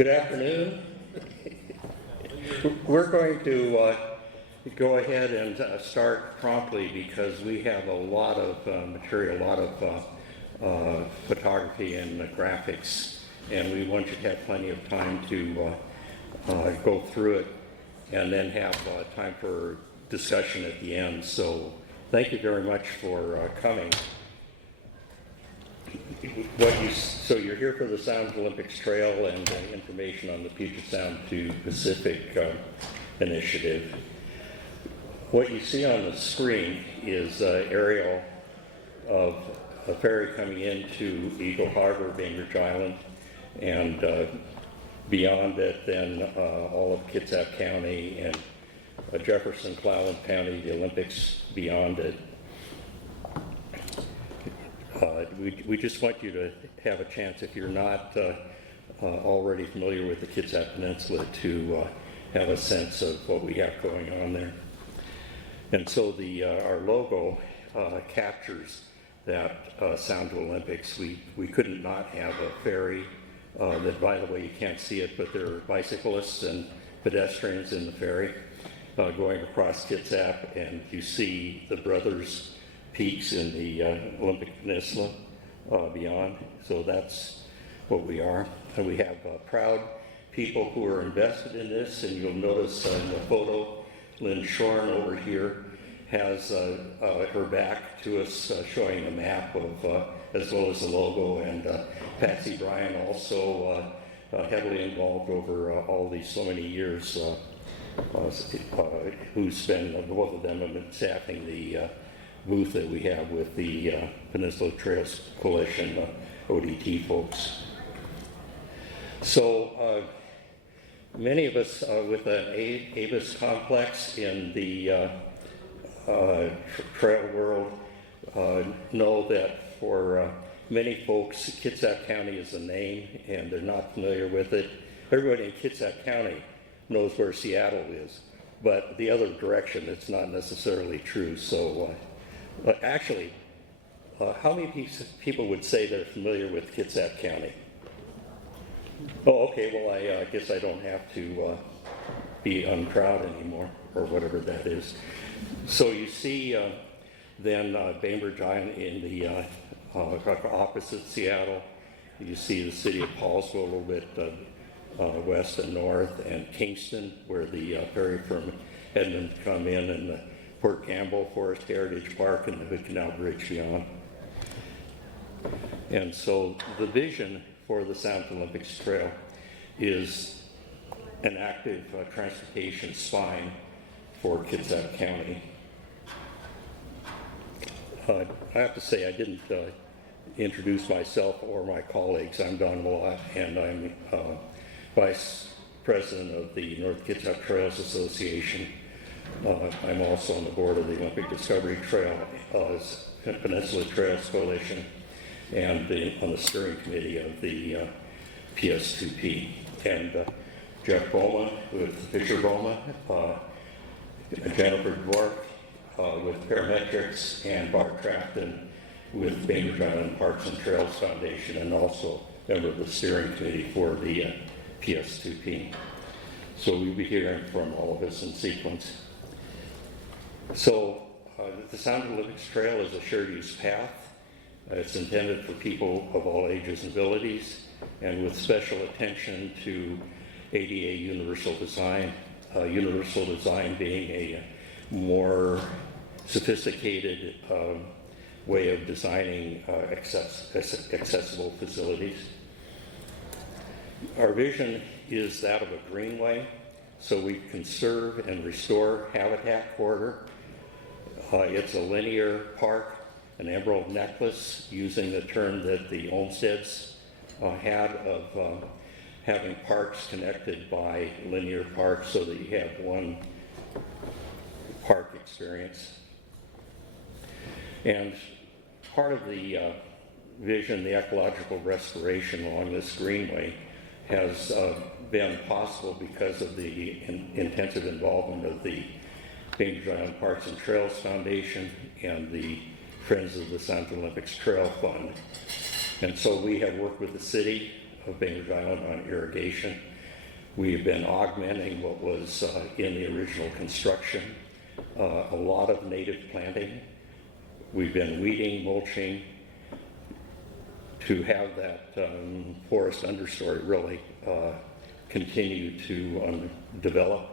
Good afternoon. We're going to go ahead and start promptly because we have a lot of material, a lot of photography and graphics, and we want you to have plenty of time to go through it and then have time for discussion at the end. So thank you very much for coming. So you're here for the Sound Olympics Trail and information on the Puget Sound to Pacific initiative. What you see on the screen is an aerial of a ferry coming into Eagle Harbor, Bainbridge Island, and beyond it then all of Kitsap County and Jefferson, Clallam County, the Olympics beyond it. We just want you to have a chance, if you're not already familiar with the Kitsap Peninsula, to have a sense of what we have going on there. And so our logo captures that Sound Olympics. We couldn't not have a ferry that, by the way, you can't see it, but there are bicyclists and pedestrians in the ferry going across Kitsap, and you see the Brothers Peaks in the Olympic Peninsula beyond. So that's what we are. And we have proud people who are invested in this, and you'll notice in the photo, Lynn Shorn over here has her back to us showing a map of, as well as the logo, and Patsy Bryan also heavily involved over all these so many years, who's been, both of them have been staffing the booth that we have with the Peninsula Trails Coalition, ODT folks. So many of us with an Avis complex in the trail world know that for many folks, Kitsap County is a name and they're not familiar with it. Everybody in Kitsap County knows where Seattle is, but the other direction, it's not necessarily true. So actually, how many people would say they're familiar with Kitsap County? Oh, okay, well, I guess I don't have to be unproud anymore, or whatever that is. So you see then Bainbridge Island in the opposite Seattle. You see the city of Paulsville a little bit west and north, and Kingston, where the ferry from Edmond come in, and the Port Campbell Forest Heritage Park and the Hood Canal Bridge beyond. And so the vision for the Sound Olympics Trail is an active transportation spine for Kitsap County. I have to say I didn't introduce myself or my colleagues. I'm Don Millott, and I'm Vice President of the North Kitsap Trails Association. I'm also on the board of the Olympic Discovery Trail, Peninsula Trails Coalition, and on the steering committee of the PS2P. And Jeff Bowman with Fisher Bowman, Jennifer Dwork with Parametrics, and Bart Trafton with Bainbridge Island Parks and Trails Foundation, and also member of the steering committee for the PS2P. So we'll be hearing from all of us in sequence. So the Sound Olympics Trail is a shared use path. It's intended for people of all ages and abilities, and with special attention to ADA universal design being a more sophisticated way of designing accessible facilities. Our vision is that of a greenway, so we conserve and restore habitat corridor. It's a linear park, an emerald necklace, using the term that the Olmsteds had of having parks connected by linear parks so that you have one park experience. And part of the vision, the ecological restoration along this greenway, has been possible because of the intensive involvement of the Bainbridge Island Parks and Trails Foundation and the Friends of the Sound Olympics Trail Fund. And so we have worked with the city of Bainbridge Island on irrigation We've been augmenting what was in the original construction, a lot of native planting. We've been weeding, mulching, to have that forest understory really continue to develop.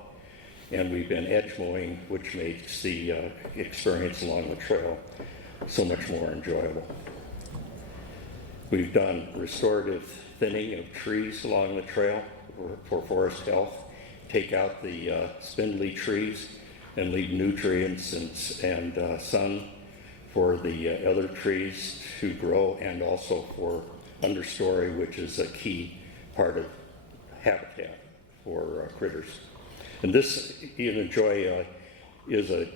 And we've been edge mowing, which makes the experience along the trail so much more enjoyable. We've done restorative thinning of trees along the trail for forest health, take out the spindly trees and leave nutrients and sun for the other trees to grow, and also for understory, which is a key part of habitat for critters. And this, you enjoy, is a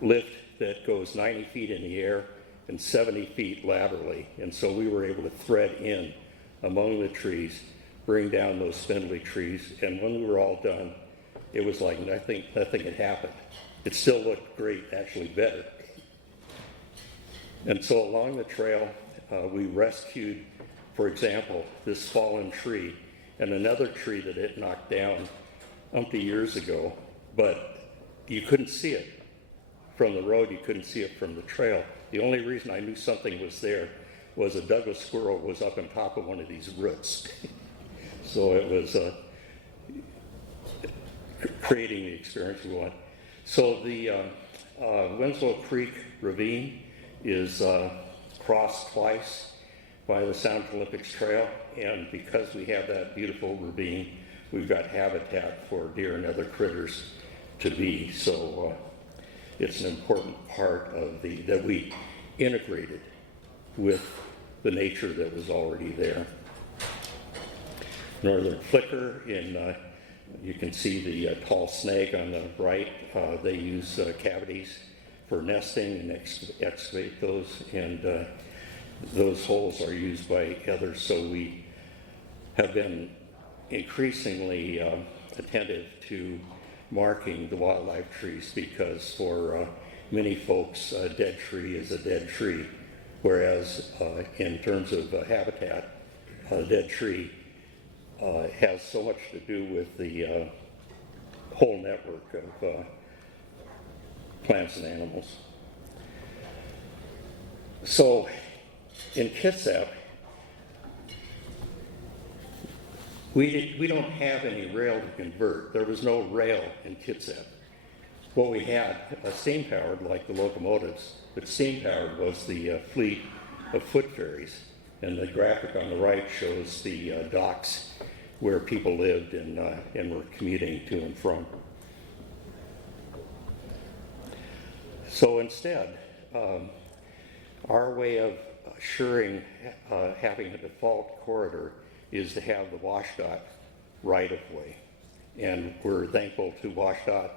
lift that goes 90 feet in the air and 70 feet laterally. And so we were able to thread in among the trees, bring down those spindly trees. And when we were all done, it was like nothing had happened. It still looked great, actually better. And so along the trail, we rescued, for example, this fallen tree and another tree that it knocked down umpty years ago, but you couldn't see it from the road, you couldn't see it from the trail. The only reason I knew something was there was a Douglas squirrel was up on top of one of these roots. So it was creating the experience we want. So the Winslow Creek Ravine is crossed twice by the Sound Olympics Trail, and because we have that beautiful ravine, we've got habitat for deer and other critters to be. So it's an important part of that we integrated with the nature that was already there. Northern Flicker, you can see the tall snag on the right. They use cavities for nesting and excavate those, and those holes are used by others. So we have been increasingly attentive to marking the wildlife trees, because for many folks, a dead tree is a dead tree, whereas in terms of habitat, a dead tree has so much to do with the whole network of plants and animals. So in Kitsap, we don't have any rail to convert. There was no rail in Kitsap. What we had, steam powered like the locomotives, but steam powered was the fleet of foot ferries. And the graphic on the right shows the docks where people lived and were commuting to and from. So instead, our way of assuring having a default corridor is to have the WashDOT right-of-way. And we're thankful to WashDOT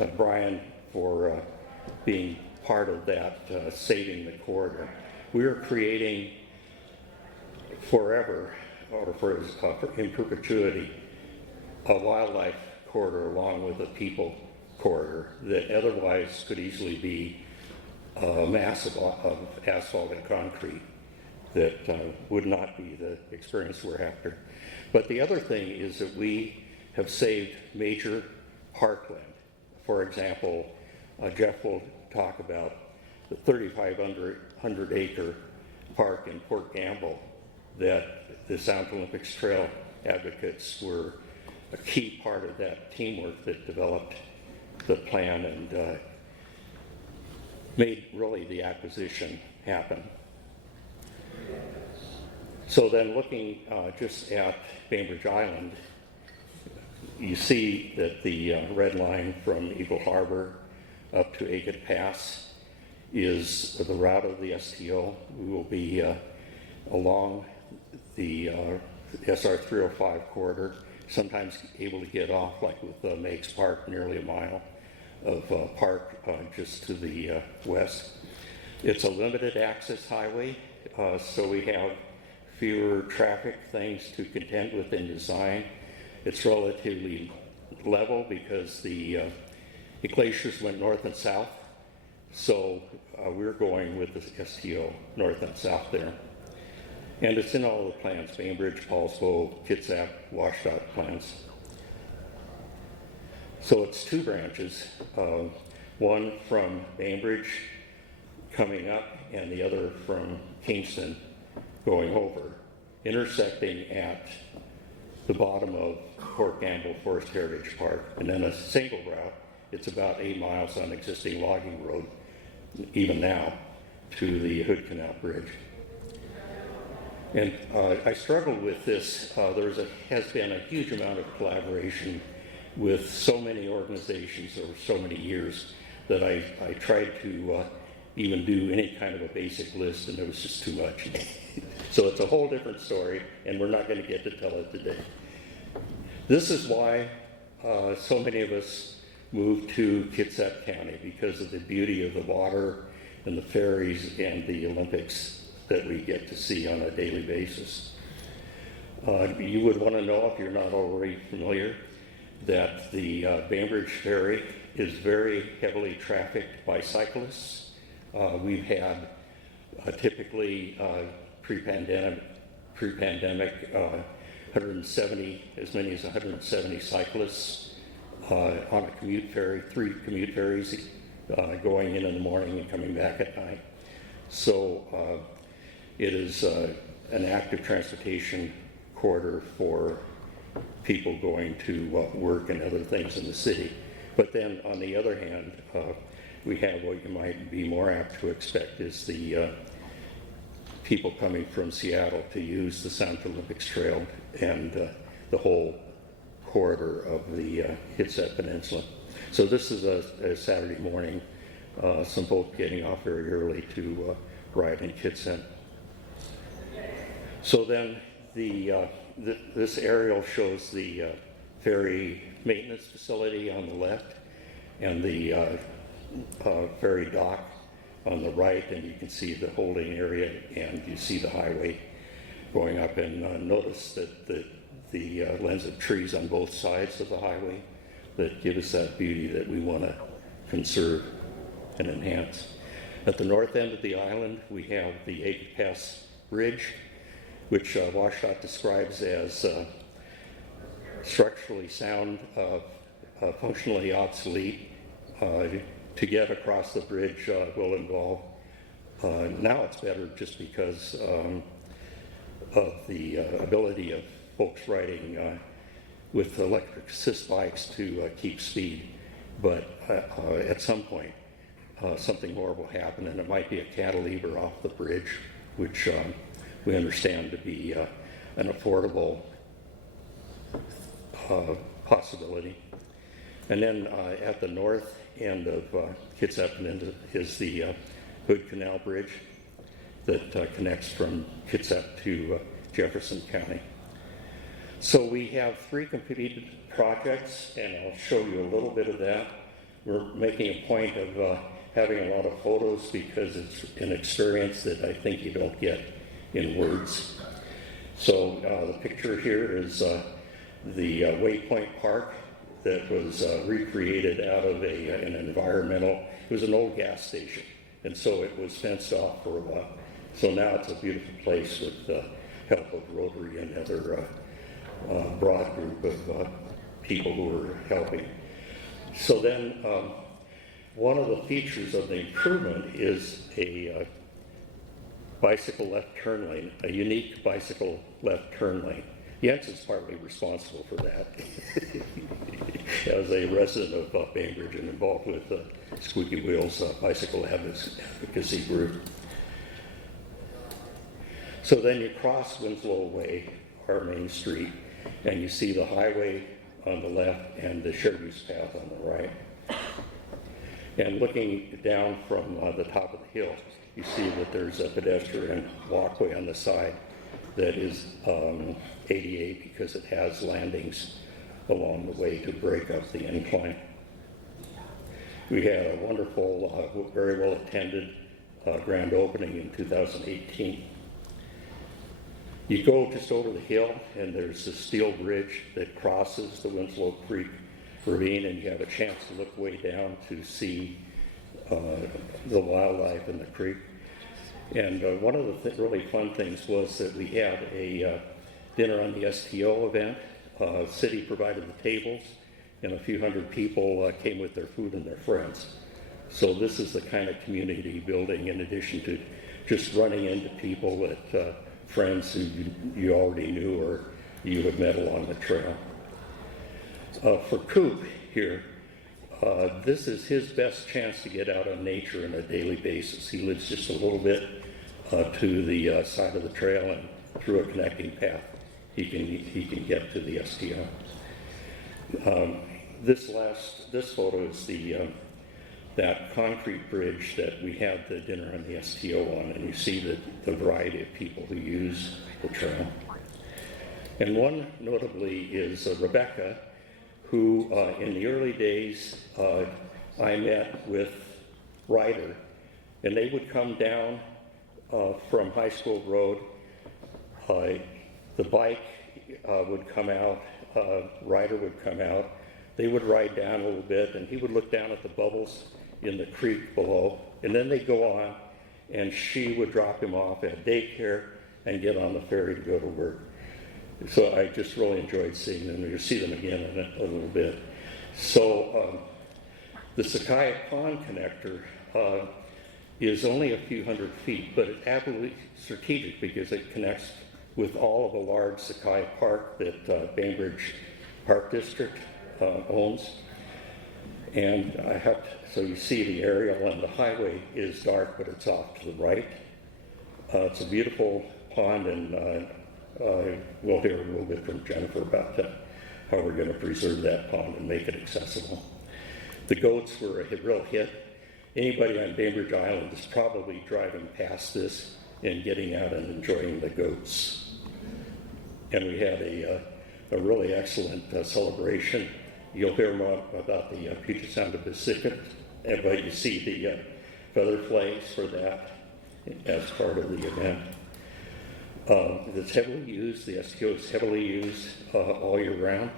and Brian for being part of that, saving the corridor. We are creating forever, or in perpetuity, a wildlife corridor along with a people corridor that otherwise could easily be a mass of asphalt and concrete that would not be the experience we're after. But the other thing is that we have saved major parkland. For example, Jeff will talk about the 3,500 acre park in Port Gamble that the Sound Olympics Trail advocates were a key part of that teamwork that developed the plan and made really the acquisition happen. So then looking just at Bainbridge Island, you see that the red line from Eagle Harbor up to Agate Pass is the route of the STO. We will be along the SR 305 corridor, sometimes able to get off, like with Meigs Park, nearly a mile of park just to the west. It's a limited access highway, so we have fewer traffic things to contend with in design. It's relatively level because the glaciers went north and south, so we're going with the STO north and south there. And it's in all the plans, Bainbridge, Paulsbo, Kitsap, Washtenaw plans. So it's two branches, one from Bainbridge coming up and the other from Kingston going over, intersecting at the bottom of Port Gamble Forest Heritage Park, and then a single route. It's about 8 miles on existing logging road, even now, to the Hood Canal Bridge. And I struggled with this. Has been a huge amount of collaboration with so many organizations over so many years that I tried to even do any kind of a basic list, and it was just too much. So it's a whole different story, and we're not going to get to tell it today. This is why so many of us moved to Kitsap County, because of the beauty of the water and the ferries and the Olympics that we get to see on a daily basis. You would want to know, if you're not already familiar, that the Bainbridge Ferry is very heavily trafficked by cyclists. We've had typically pre-pandemic 170, as many as 170 cyclists on a commute ferry, 3 commute ferries going in the morning and coming back at night. So it is an active transportation corridor for people going to work and other things in the city. But then on the other hand, we have what you might be more apt to expect is the people coming from Seattle to use the Sound Olympics Trail and the whole corridor of the Kitsap Peninsula. So this is a Saturday morning, some folks getting off very early to ride in Kitsap. So then this aerial shows the ferry maintenance facility on the left and the ferry dock on the right, and you can see the holding area and you see the highway going up, and notice that the lens of trees on both sides of the highway that give us that beauty that we want to conserve and enhance. At the north end of the island, we have the Egg Pass Bridge, which Washtenaw describes as structurally sound, functionally obsolete. To get across the bridge will involve, now it's better just because of the ability of folks riding with electric assist bikes to keep speed. But at some point, something horrible happened, and it might be a cantilever off the bridge, which we understand to be an affordable possibility. And then at the north end of Kitsap Peninsula is the Hood Canal Bridge that connects from Kitsap to Jefferson County. So we have 3 completed projects, and I'll show you a little bit of that. We're making a point of having a lot of photos because it's an experience that I think you don't get in words. So the picture here is the Waypoint Park that was recreated out of an environmental, it was an old gas station, and so it was fenced off for a while. So now it's a beautiful place with the help of Rotary and other broad group of people who are helping. So then one of the features of the improvement is a bicycle left turn lane, a unique bicycle left turn lane. Jensen's partly responsible for that as a resident of Bainbridge and involved with Squeaky Wheels bicycle advocacy group. So then you cross Winslow Way, our main street, and you see the highway on the left and the shared use path on the right. And looking down from the top of the hill, you see that there's a pedestrian walkway on the side that is ADA because it has landings along the way to break up the incline. We had a wonderful, very well attended grand opening in 2018. You go just over the hill and there's a steel bridge that crosses the Winslow Creek ravine, and you have a chance to look way down to see the wildlife in the creek. And one of the really fun things was that we had a dinner on the STO event. City provided the tables, and a few hundred people came with their food and their friends. So this is the kind of community building, in addition to just running into people that friends who you already knew or you have met along the trail. For Coop here, this is his best chance to get out on nature on a daily basis. He lives just a little bit to the side of the trail, and through a connecting path, he can get to the STO. This photo is that concrete bridge that we had the dinner on the STO on, and you see the variety of people who use the trail. And one notably is Rebecca, who in the early days I met with Ryder, and they would come down from High School Road. The bike would come out, Ryder would come out, they would ride down a little bit, and he would look down at the bubbles in the creek below, and then they'd go on, and she would drop him off at daycare and get on the ferry to go to work. So I just really enjoyed seeing them. You'll see them again in a little bit. So the Sakai Pond connector is only a few hundred feet, but it's absolutely strategic because it connects with all of the large Sakai Park that Bainbridge Park District owns. And so you see the aerial, and the highway is dark, but it's off to the right. It's a beautiful pond, and we'll hear a little bit from Jennifer about how we're going to preserve that pond and make it accessible. The goats were a real hit. Anybody on Bainbridge Island is probably driving past this and getting out and enjoying the goats. And we had a really excellent celebration. You'll hear more about the Puget Sound of Pacific, but you see the feather flags for that as part of the event. It's heavily used, the STO is heavily used all year round,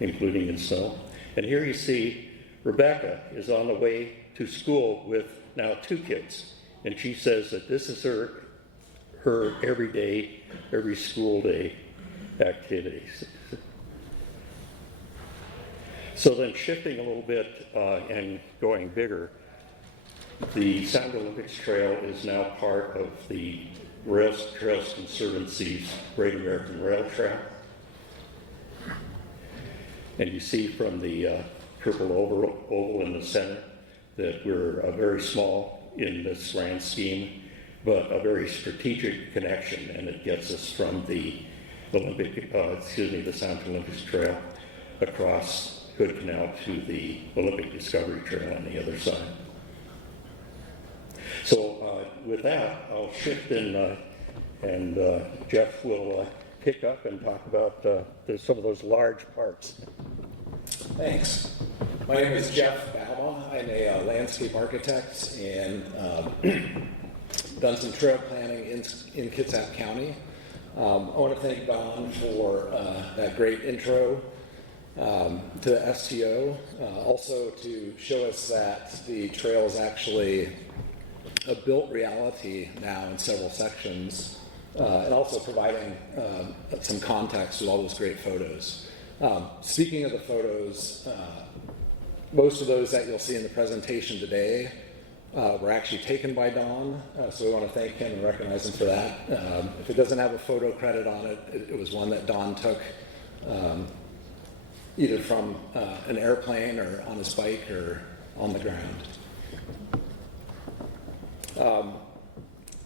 including in snow. And here you see Rebecca is on the way to school with now 2 kids. And she says that this is her every day, every school day activities. So then shifting a little bit and going bigger, the Sound Olympics Trail is now part of the Trails Conservancy's Great American Rail Trail. And you see from the purple oval in the center that we're very small in this grand scheme, but a very strategic connection, and it gets us from the Sound Olympics Trail across Hood Canal to the Olympic Discovery Trail on the other side. So with that, I'll shift in, and Jeff will pick up and talk about some of those large parks. Thanks. My name is Jeff Balma. I'm a landscape architect and done some trail planning in Kitsap County. I want to thank Don for that great intro to the STO, also to show us that the trail is actually a built reality now in several sections, and also providing some context with all those great photos. Speaking of the photos, most of those that you'll see in the presentation today were actually taken by Don, so we want to thank him and recognize him for that. If it doesn't have a photo credit on it, it was one that Don took either from an airplane or on his bike or on the ground.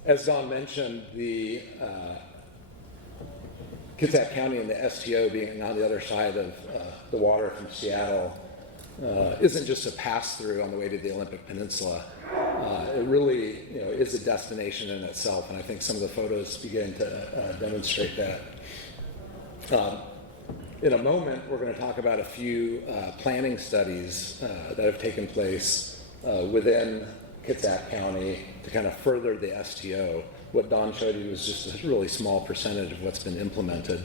As Don mentioned, the Kitsap County and the STO being on the other side of the water from Seattle isn't just a pass-through on the way to the Olympic Peninsula. It really is a destination in itself, and I think some of the photos begin to demonstrate that. In a moment, we're going to talk about a few planning studies that have taken place within Kitsap County to kind of further the STO. What Don showed you was just a really small percentage of what's been implemented.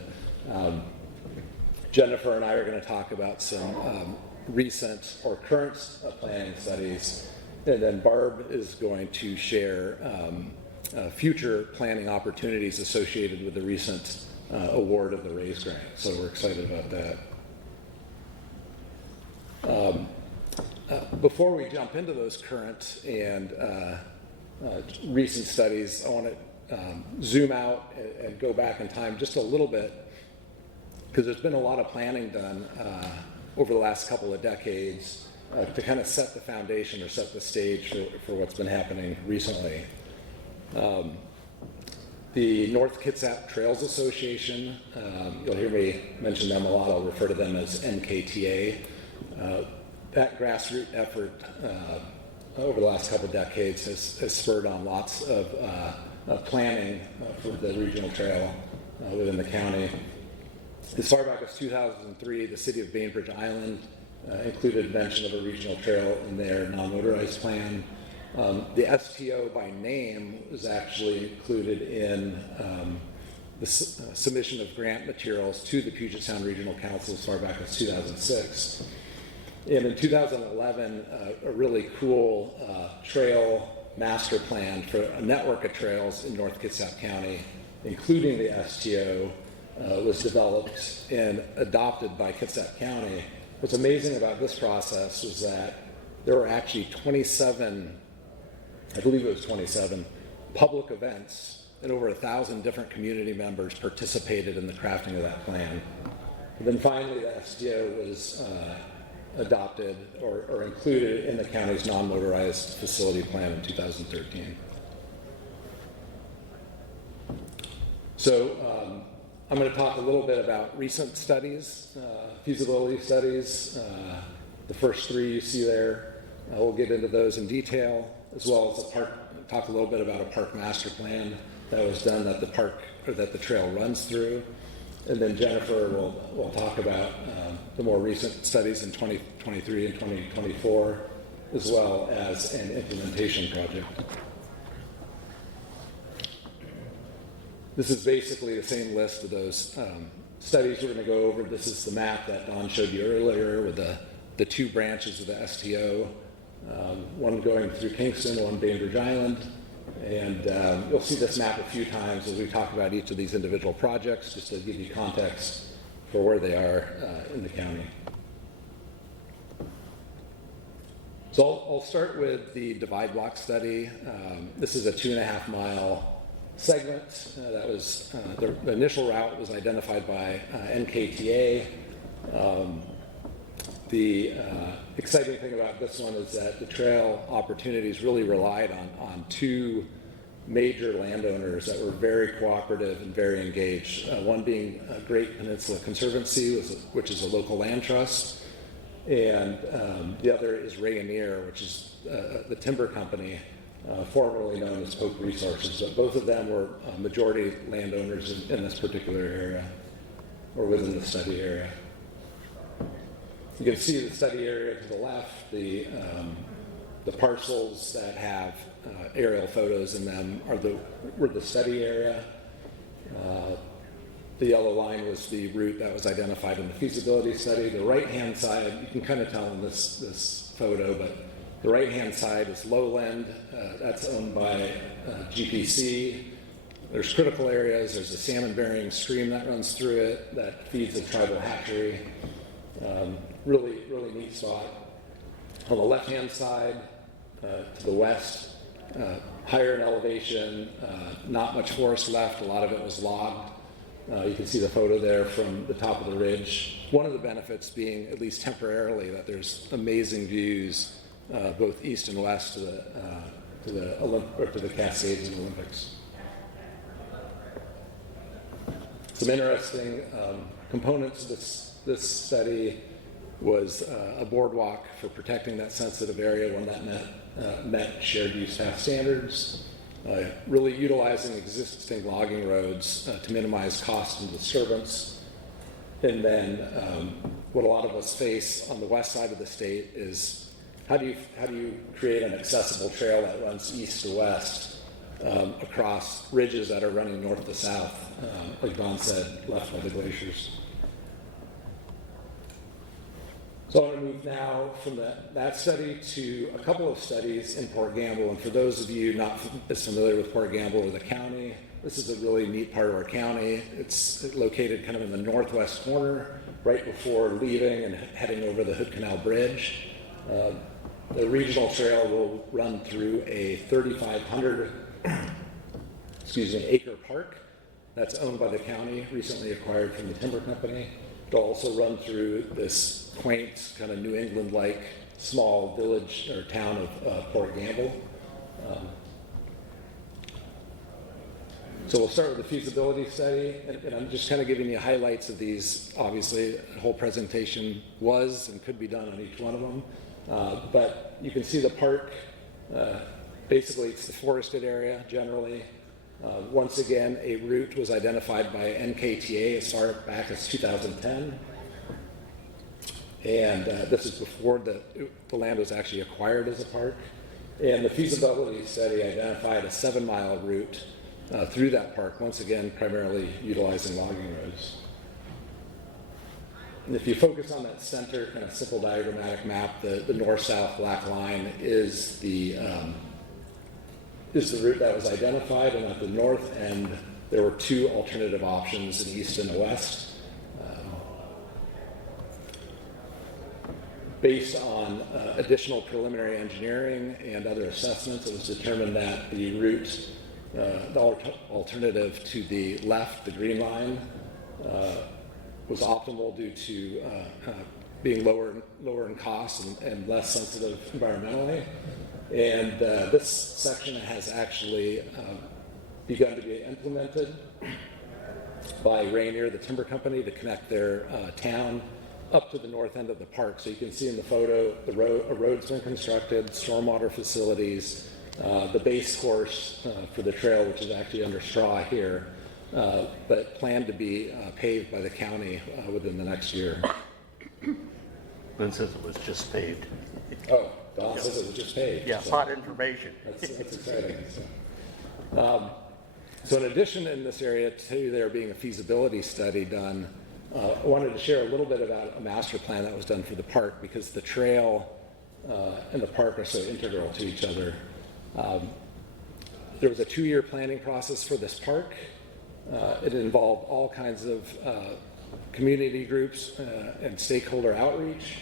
Jennifer and I are going to talk about some recent or current planning studies, And then Barb is going to share future planning opportunities associated with the recent award of the RAISE grant. So we're excited about that. Before we jump into those current and recent studies, I want to zoom out and go back in time just a little bit, because there's been a lot of planning done over the last couple of decades to kind of set the foundation or set the stage for what's been happening recently. The North Kitsap Trails Association, you'll hear me mention them a lot, I'll refer to them as NKTA. That grassroots effort over the last couple of decades has spurred on lots of planning for the regional trail within the county. As far back as 2003, the city of Bainbridge Island included mention of a regional trail in their non-motorized plan. The STO by name was actually included in the submission of grant materials to the Puget Sound Regional Council as far back as 2006. And in 2011, a really cool trail master plan for a network of trails in North Kitsap County, including the STO, was developed and adopted by Kitsap County. What's amazing about this process was that there were actually 27, I believe it was 27, public events, and over 1,000 different community members participated in the crafting of that plan. And then finally, the STO was adopted or included in the county's non-motorized facility plan in 2013. So I'm going to talk a little bit about recent studies, feasibility studies. The first three you see there, we'll get into those in detail, as well as talk a little bit about a park master plan that was done that the park or that the trail runs through. And then Jennifer will talk about the more recent studies in 2023 and 2024, as well as an implementation project. This is basically the same list of those studies we're going to go over. This is the map that Don showed you earlier with the two branches of the STO, one going through Kingston, one Bainbridge Island. And you'll see this map a few times as we talk about each of these individual projects, just to give you context for where they are in the county. So I'll start with the divide block study. This is a 2.5 mile segment that was, the initial route was identified by NKTA. The exciting thing about this one is that the trail opportunities really relied on two major landowners that were very cooperative and very engaged. One being Great Peninsula Conservancy, which is a local land trust, and the other is Rayonier, which is the timber company, formerly known as Hope Resources. But both of them were majority landowners in this particular area, or within the study area. You can see the study area to the left. The parcels that have aerial photos in them were the study area. The yellow line was the route that was identified in the feasibility study. The right-hand side, you can kind of tell in this photo, but the right-hand side is lowland. That's owned by GPC. There's critical areas. There's a salmon-bearing stream that runs through it that feeds a tribal hatchery. Really, really neat spot. On the left-hand side, to the west, higher in elevation, not much forest left. A lot of it was logged. You can see the photo there from the top of the ridge. One of the benefits being, at least temporarily, that there's amazing views both east and west to the Cascades and Olympics. Some interesting components of this study was a boardwalk for protecting that sensitive area, one that met shared use path standards, really utilizing existing logging roads to minimize cost and disturbance. And then what a lot of us face on the west side of the state is how do you create an accessible trail that runs east to west across ridges that are running north to south, like Don said, left by the glaciers. So I want to move now from that study to a couple of studies in Port Gamble. And for those of you not as familiar with Port Gamble or the county, this is a really neat part of our county. It's located kind of in the northwest corner, right before leaving and heading over the Hood Canal Bridge. The regional trail will run through a 3,500 acre park that's owned by the county, recently acquired from the timber company. It'll also run through this quaint, kind of New England-like small village or town of Port Gamble. So we'll start with the feasibility study, and I'm just kind of giving you highlights of these. Obviously, the whole presentation was and could be done on each one of them. But you can see the park, basically it's the forested area generally. Once again, a route was identified by NKTA as far back as 2010. And this is before the land was actually acquired as a park. And the feasibility study identified a 7-mile route through that park, once again, primarily utilizing logging roads. And if you focus on that center kind of simple diagrammatic map, the north-south black line is the route that was identified, and at the north end, there were 2 alternative options, an east and a west. Based on additional preliminary engineering and other assessments, it was determined that the route, the alternative to the left, the green line, was optimal due to being lower in cost and less sensitive environmentally. And this section has actually begun to be implemented by Rainier, the timber company, to connect their town up to the north end of the park. So you can see in the photo, a road's been constructed, stormwater facilities, the base course for the trail, which is actually under straw here, but planned to be paved by the county within the next year. Lynn says it was just paved. Oh, Don says it was just paved. Yeah, so hot information. That's exciting. So in addition in this area to there being a feasibility study done, I wanted to share a little bit about a master plan that was done for the park, because the trail and the park are so integral to each other. There was a 2-year planning process for this park. It involved all kinds of community groups and stakeholder outreach.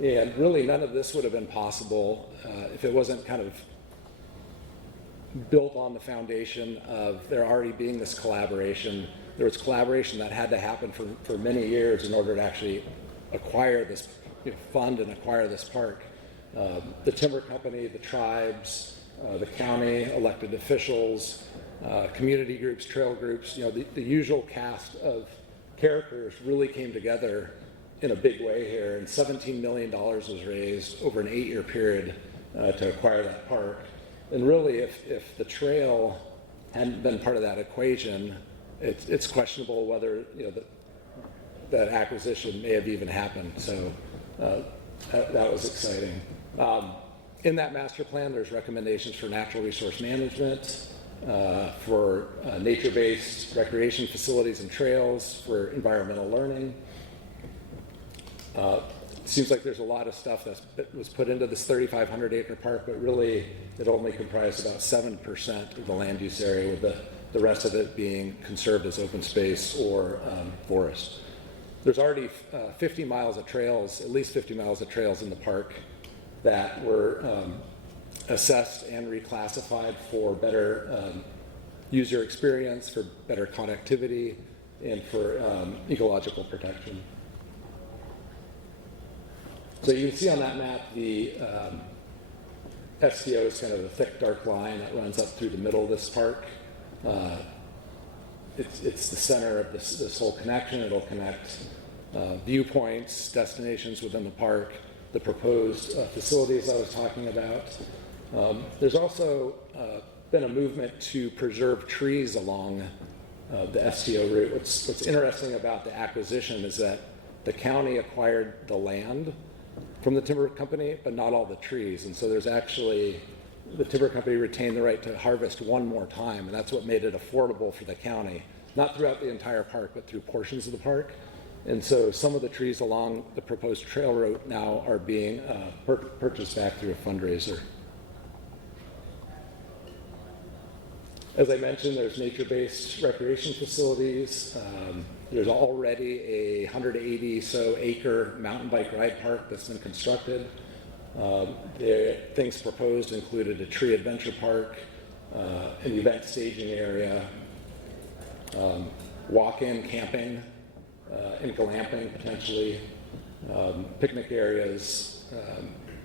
And really none of this would have been possible if it wasn't kind of built on the foundation of there already being this collaboration. There was collaboration that had to happen for many years in order to actually acquire this, fund and acquire this park. The timber company, the tribes, the county, elected officials, community groups, trail groups, the usual cast of characters really came together in a big way here, and $17 million was raised over an 8-year period to acquire that park. And really, if the trail hadn't been part of that equation, it's questionable whether that acquisition may have even happened. So that was exciting. In that master plan, there's recommendations for natural resource management, for nature-based recreation facilities and trails, for environmental learning. Seems like there's a lot of stuff that was put into this 3,500 acre park, but really it only comprised about 7% of the land use area, with the rest of it being conserved as open space or forest. There's already 50 miles of trails, at least 50 miles of trails in the park that were assessed and reclassified for better user experience, for better connectivity, and for ecological protection. So you can see on that map the STO is kind of a thick dark line that runs up through the middle of this park. It's the center of this whole connection. It'll connect viewpoints, destinations within the park, the proposed facilities I was talking about. There's also been a movement to preserve trees along the STO route. What's interesting about the acquisition is that the county acquired the land from the timber company, but not all the trees. And so there's actually, the timber company retained the right to harvest one more time, and that's what made it affordable for the county, not throughout the entire park, but through portions of the park. And so some of the trees along the proposed trail route now are being purchased back through a fundraiser. As I mentioned, there's nature-based recreation facilities. There's already a 180 so acre mountain bike ride park that's been constructed. The things proposed included a tree adventure park, an event staging area, walk-in camping, and glamping potentially, picnic areas,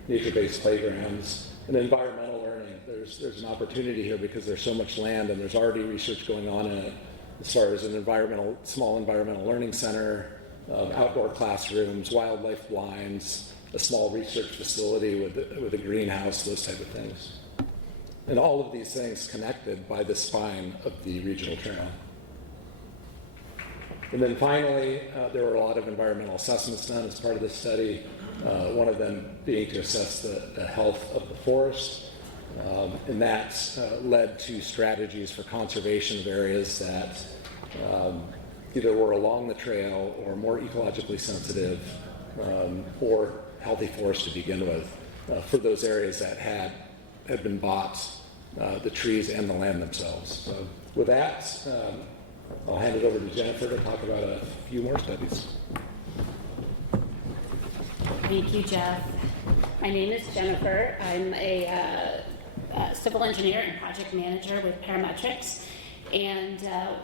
nature-based playgrounds, and environmental learning. There's an opportunity here because there's so much land and there's already research going on in it as far as an small environmental learning center, outdoor classrooms, wildlife blinds, a small research facility with a greenhouse, those type of things. And all of these things connected by the spine of the regional trail. And then finally, there were a lot of environmental assessments done as part of this study, one of them being to assess the health of the forest. And that led to strategies for conservation of areas that either were along the trail or more ecologically sensitive or healthy forest to begin with for those areas that had been bought, the trees and the land themselves. So with that, I'll hand it over to Jennifer to talk about a few more studies. Thank you, Jeff. My name is Jennifer. I'm a civil engineer and project manager with Parametrics, and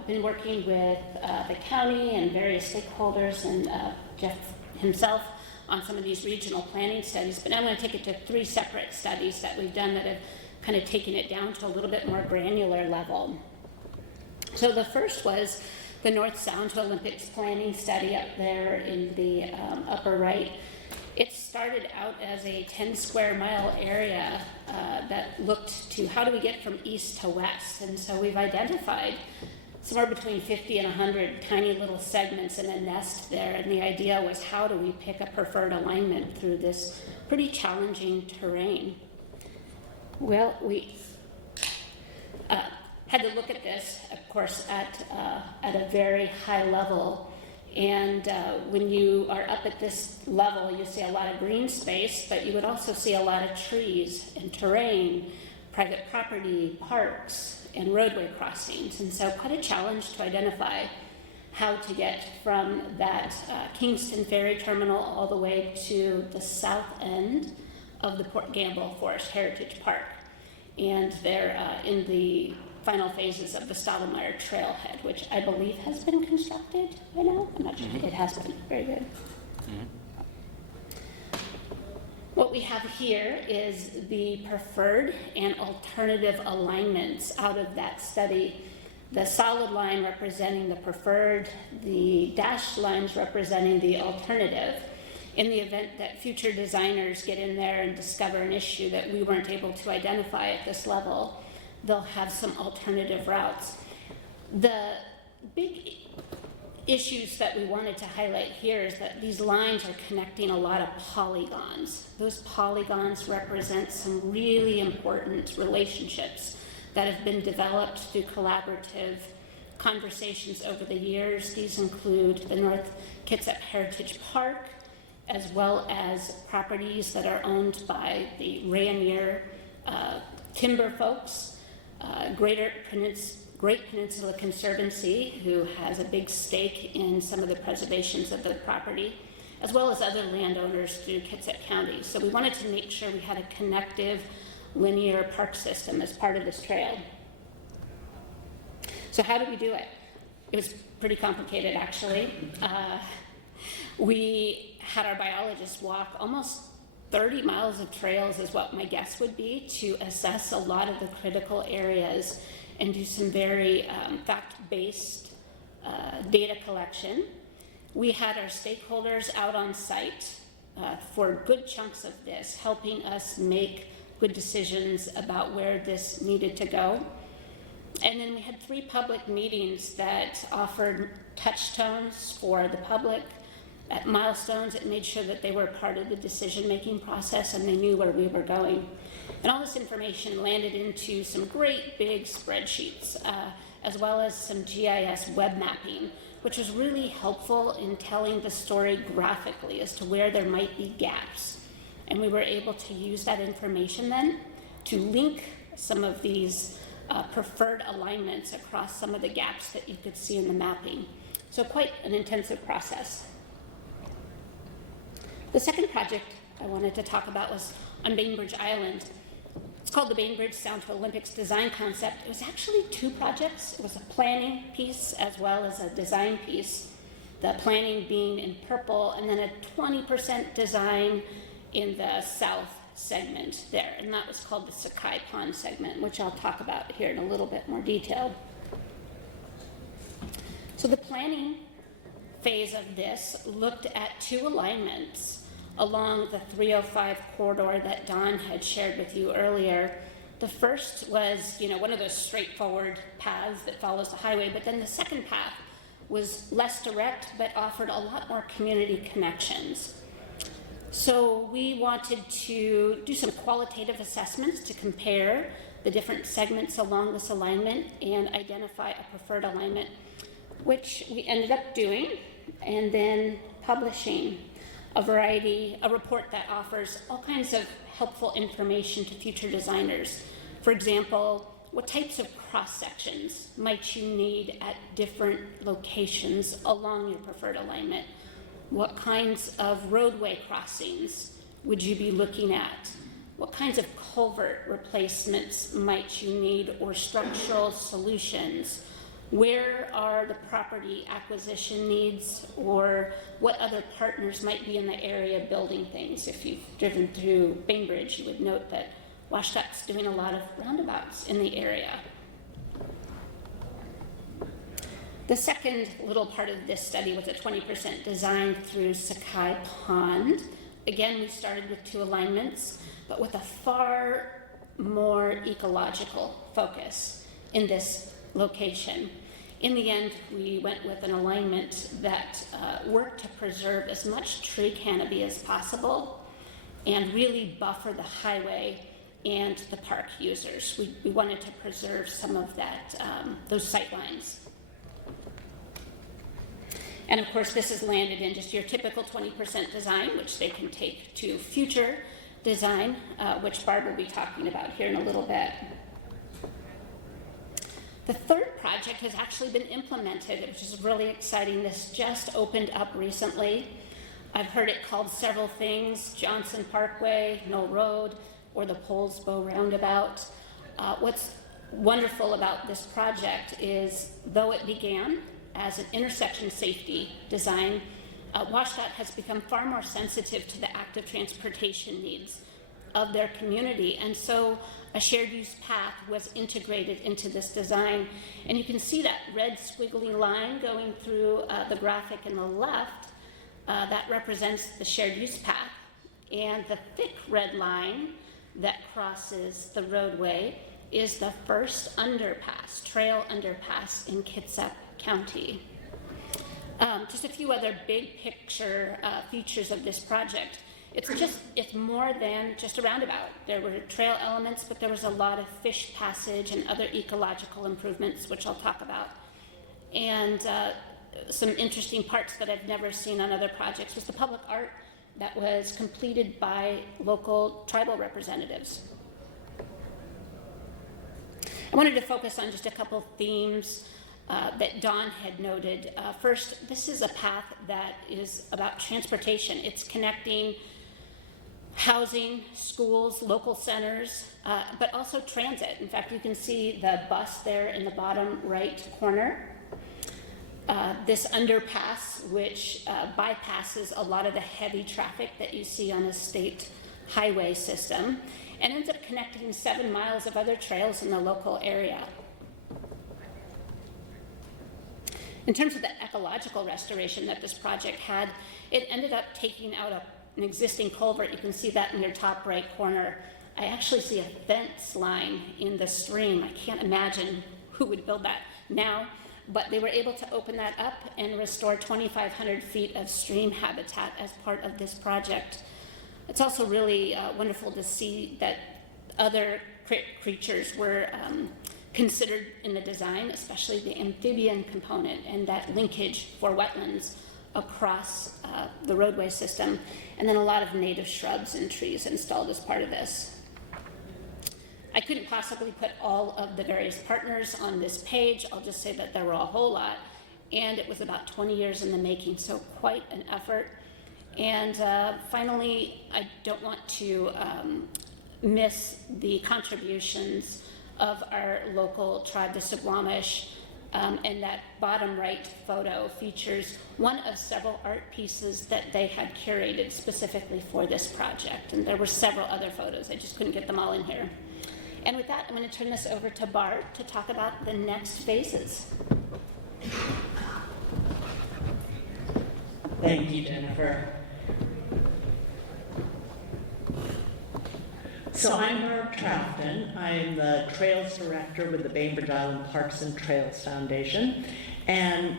been working with the county and various stakeholders and Jeff himself on some of these regional planning studies. But now I'm going to take it to 3 separate studies that we've done that have kind of taken it down to a little bit more granular level. So the first was the North Sound to Olympics planning study up there in the upper right. It started out as a 10 square mile area that looked to how do we get from east to west. And so we've identified somewhere between 50 and 100 tiny little segments in a nest there. And the idea was how do we pick a preferred alignment through this pretty challenging terrain. Well, we had to look at this, of course, at a very high level. And when you are up at this level, you see a lot of green space, but you would also see a lot of trees and terrain, private property, parks, and roadway crossings. And so quite a challenge to identify how to get from that Kingston Ferry Terminal all the way to the south end of the Port Gamble Forest Heritage Park. And they're in the final phases of the Stottlemyre Trailhead, which I believe has been constructed by now. I'm not sure. It has been. Very good. What we have here is the preferred and alternative alignments out of that study. The solid line representing the preferred, the dashed lines representing the alternative. In the event that future designers get in there and discover an issue that we weren't able to identify at this level, they'll have some alternative routes. The big issues that we wanted to highlight here is that these lines are connecting a lot of polygons. Those polygons represent some really important relationships that have been developed through collaborative conversations over the years. These include the North Kitsap Heritage Park, as well as properties that are owned by the Rainier timber folks, Great Peninsula Conservancy, who has a big stake in some of the preservations of the property, as well as other landowners through Kitsap County. So we wanted to make sure we had a connective linear park system as part of this trail. So how did we do it? It was pretty complicated, actually. We had our biologists walk almost 30 miles of trails is what my guess would be to assess a lot of the critical areas and do some very fact-based data collection. We had our stakeholders out on site for good chunks of this, helping us make good decisions about where this needed to go. And then we had 3 public meetings that offered touchstones for the public. At milestones, it made sure that they were part of the decision-making process and they knew where we were going. And all this information landed into some great big spreadsheets, as well as some GIS web mapping, which was really helpful in telling the story graphically as to where there might be gaps. And we were able to use that information then to link some of these preferred alignments across some of the gaps that you could see in the mapping. So quite an intensive process. The second project I wanted to talk about was on Bainbridge Island. It's called the Bainbridge Sound to Olympics Design Concept. It was actually two projects. It was a planning piece as well as a design piece. The planning being in purple, and then a 20% design in the south segment there. And that was called the Sakai Pond segment, which I'll talk about here in a little bit more detail. So the planning phase of this looked at two alignments along the 305 corridor that Don had shared with you earlier. The first was, one of those straightforward paths that follows the highway, but then the second path was less direct, but offered a lot more community connections. So we wanted to do some qualitative assessments to compare the different segments along this alignment and identify a preferred alignment, which we ended up doing, and then publishing a report that offers all kinds of helpful information to future designers. For example, what types of cross sections might you need at different locations along your preferred alignment? What kinds of roadway crossings would you be looking at? What kinds of culvert replacements might you need, or structural solutions? Where are the property acquisition needs, or what other partners might be in the area building things? If you've driven through Bainbridge, you would note that WashDOT's doing a lot of roundabouts in the area. The second little part of this study was a 20% design through Sakai Pond. Again, we started with two alignments, but with a far more ecological focus in this location. In the end, we went with an alignment that worked to preserve as much tree canopy as possible and really buffer the highway and the park users. We wanted to preserve some of that, those sight lines. And of course, this is landed in just your typical 20% design, which they can take to future design, which Barb will be talking about here in a little bit. The third project has actually been implemented, which is really exciting. This just opened up recently. I've heard it called several things: Johnson Parkway, Knoll Road, or the Poles Bow Roundabout. What's wonderful about this project is, though it began as an intersection safety design, WashDOT has become far more sensitive to the active transportation needs of their community, and so a shared use path was integrated into this design. And you can see that red squiggly line going through the graphic in the left. That represents the shared use path, and the thick red line that crosses the roadway is the first underpass, trail underpass in Kitsap County. Just a few other big picture features of this project. It's more than just a roundabout. There were trail elements, but there was a lot of fish passage and other ecological improvements, which I'll talk about. And some interesting parts that I've never seen on other projects was the public art that was completed by local tribal representatives. I wanted to focus on just a couple themes that Don had noted. First, this is a path that is about transportation. It's connecting housing, schools, local centers, but also transit. In fact, you can see the bus there in the bottom right corner. This underpass, which bypasses a lot of the heavy traffic that you see on a state highway system, and ends up connecting 7 miles of other trails in the local area. In terms of the ecological restoration that this project had, it ended up taking out an existing culvert. You can see that in your top right corner. I actually see a fence line in the stream. I can't imagine who would build that now, but they were able to open that up and restore 2,500 feet of stream habitat as part of this project. It's also really wonderful to see that other creatures were considered in the design, especially the amphibian component and that linkage for wetlands across the roadway system, and then a lot of native shrubs and trees installed as part of this. I couldn't possibly put all of the various partners on this page. I'll just say that there were a whole lot, and it was about 20 years in the making, so quite an effort. And finally, I don't want to miss the contributions of our local tribe, the Suquamish, and that bottom right photo features one of several art pieces that they had curated specifically for this project. And there were several other photos. I just couldn't get them all in here. And with that, I'm going to turn this over to Bart to talk about the next phases. Thank you, Jennifer. So I'm Barb Trafton. I'm the Trails Director with the Bainbridge Island Parks and Trails Foundation. And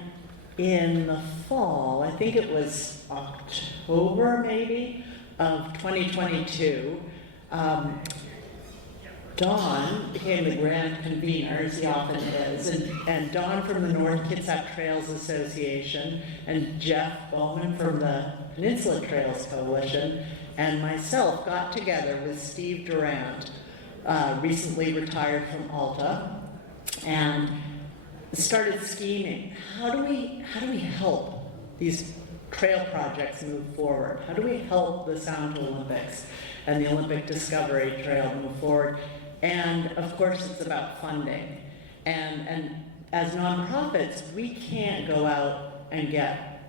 in the fall, I think it was October maybe, of 2022, Don became the grand convener, as he often is, and Don from the North Kitsap Trails Association, and Jeff Bowman from the Peninsula Trails Coalition, and myself got together with Steve Durant, recently retired from Alta, and started scheming. How do we help these trail projects move forward? How do we help the Sound Olympics and the Olympic Discovery Trail move forward? And of course, it's about funding. And as nonprofits, we can't go out and get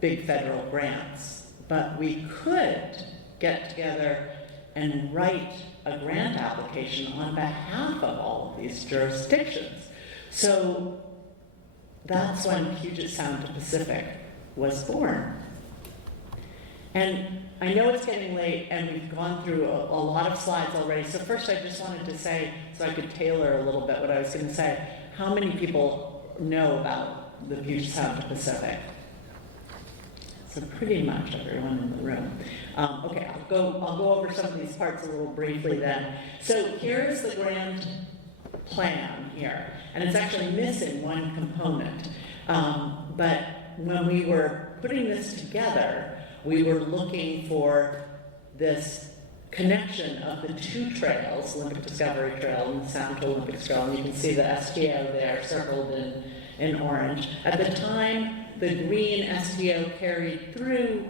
big federal grants, but we could get together and write a grant application on behalf of all of these jurisdictions. So that's when Puget Sound to Pacific was born. And I know it's getting late and we've gone through a lot of slides already. So first I just wanted to say, so I could tailor a little bit what I was going to say, how many people know about the Puget Sound to Pacific? So pretty much everyone in the room. Okay, I'll go over some of these parts a little briefly then. So here's the grand plan here, and it's actually missing one component. But when we were putting this together, we were looking for this connection of the two trails, Olympic Discovery Trail and the Sound to Olympics Trail, and you can see the STO there circled in orange. At the time, the green STO carried through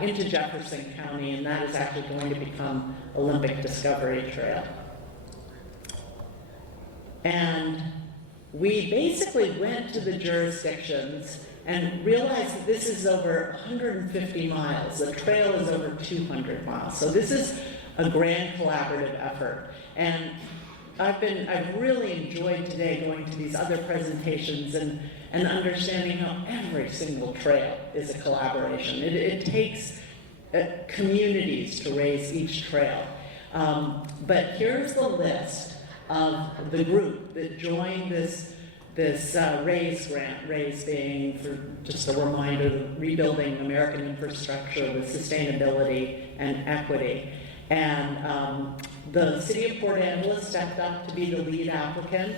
into Jefferson County, and that is actually going to become Olympic Discovery Trail. And we basically went to the jurisdictions and realized that this is over 150 miles. The trail is over 200 miles. So this is a grand collaborative effort. And I've really enjoyed today going to these other presentations and understanding how every single trail is a collaboration. It takes communities to raise each trail. But here's the list of the group that joined this RAISE grant, RAISE being, for just a reminder, rebuilding American infrastructure with sustainability and equity. And the city of Port Angeles stepped up to be the lead applicant.